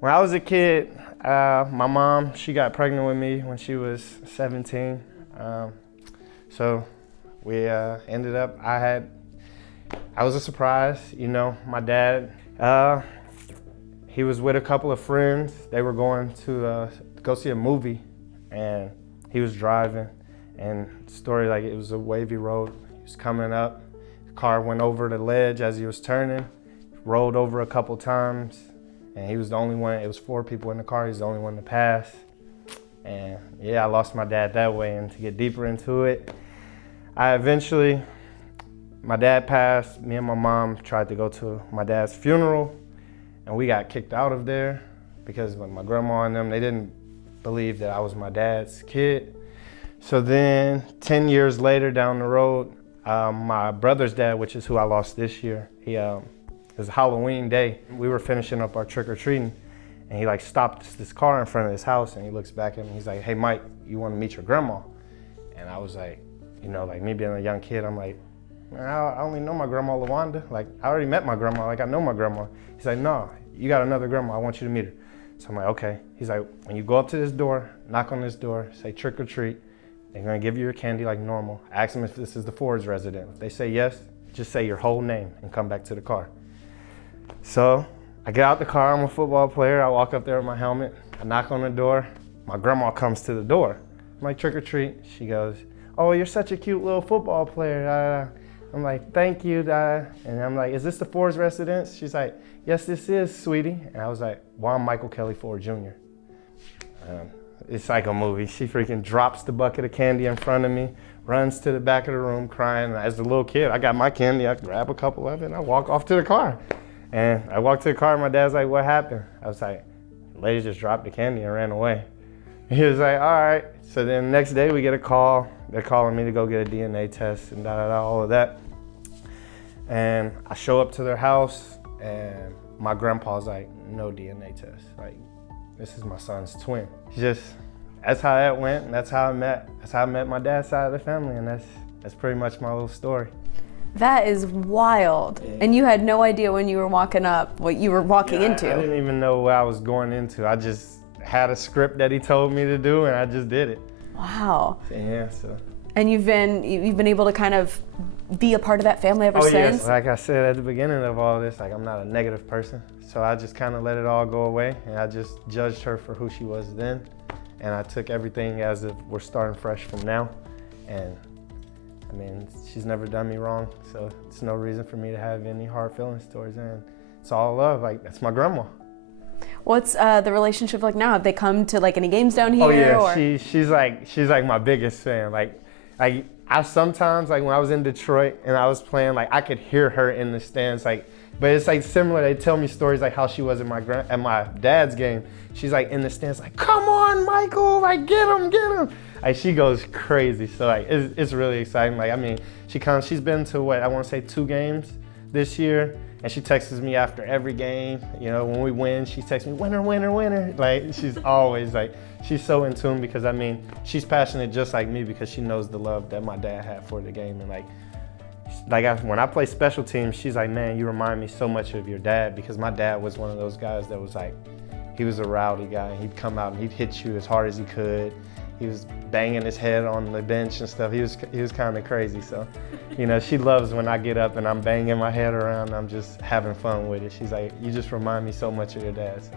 When I was a kid, my mom, she got pregnant with me when she was 17. So we ended up, I was a surprise, my dad, he was with a couple of friends. They were going to go see a movie, and he was driving, and the story, like, it was a wavy road. He was coming up, the car went over the ledge as he was turning, rolled over a couple times, and he was the only one. It was 4 people in the car. He was the only one to pass. And yeah, I lost my dad that way. And to get deeper into it, my dad passed. Me and my mom tried to go to my dad's funeral, and we got kicked out of there because when my grandma and them, they didn't believe that I was my dad's kid. So then 10 years later down the road, my brother's dad, which is who I lost this year, it was Halloween day. We were finishing up our trick-or-treating, and he stopped this car in front of his house, and he looks back at me. He's like, "Hey, Mike, you want to meet your grandma?" And I was like, me being a young kid, I'm like, I only know my grandma LaWanda. I already met my grandma. I know my grandma. He's like, "No, you got another grandma. I want you to meet her." So I'm like, "Okay." He's like, "When you go up to this door, knock on this door, say trick or treat. They're gonna give you your candy like normal. Ask them if this is the Ford's resident. If they say yes, just say your whole name and come back to the car." So I get out the car. I'm a football player. I walk up there with my helmet. I knock on the door. My grandma comes to the door. I'm like, "Trick or treat." She goes, "Oh, you're such a cute little football player." I'm like, "Thank you, Dad." And I'm like, "Is this the Ford's residence?" She's like, "Yes, this is, sweetie." And I was like, "Well, I'm Michael Kelly Ford Jr." It's like a movie. She freaking drops the bucket of candy in front of me, runs to the back of the room crying. As a little kid, I got my candy. I grab a couple of it, and I walk off to the car. And I walked to the car, and my dad's like, "What happened?" I was like, "The lady just dropped the candy and ran away." He was like, "All right." So then the next day we get a call. They're calling me to go get a DNA test and all of that. And I show up to their house, and my grandpa's like, "No DNA test. This is my son's twin." That's how that went, and that's how I met my dad's side of the family, and that's pretty much my little story. That is wild. Yeah. And you had no idea when you were walking up what you were walking into. I didn't even know what I was going into. I just had a script that he told me to do, and I just did it. Wow. Yeah, And you've been able to kind of be a part of that family ever since? Yes. Like I said at the beginning of all this, I'm not a negative person. So I just kind of let it all go away, and I just judged her for who she was then. And I took everything as if we're starting fresh from now. And she's never done me wrong, so it's no reason for me to have any hard feelings towards her. And it's all love. That's my grandma. What's the relationship like now? Have they come to any games down here? Oh yeah, she's like my biggest fan. I sometimes when I was in Detroit and I was playing, I could hear her in the stands. But it's similar. They tell me stories how she was at my dad's game. She's in the stands, "Come on, Michael, get him. She goes crazy. So it's really exciting. She's been to I want to say 2 games this year, and she texts me after every game. When we win, she texts me, "Winner, winner, winner." She's always she's so in tune because she's passionate just like me because she knows the love that my dad had for the game. And when I play special teams, she's like, "Man, you remind me so much of your dad," because my dad was one of those guys that was he was a rowdy guy, and he'd come out and he'd hit you as hard as he could. He was banging his head on the bench and stuff. He was kind of crazy. So, she loves when I get up and I'm banging my head around. I'm just having fun with it. She's like, "You just remind me so much of your dad." So.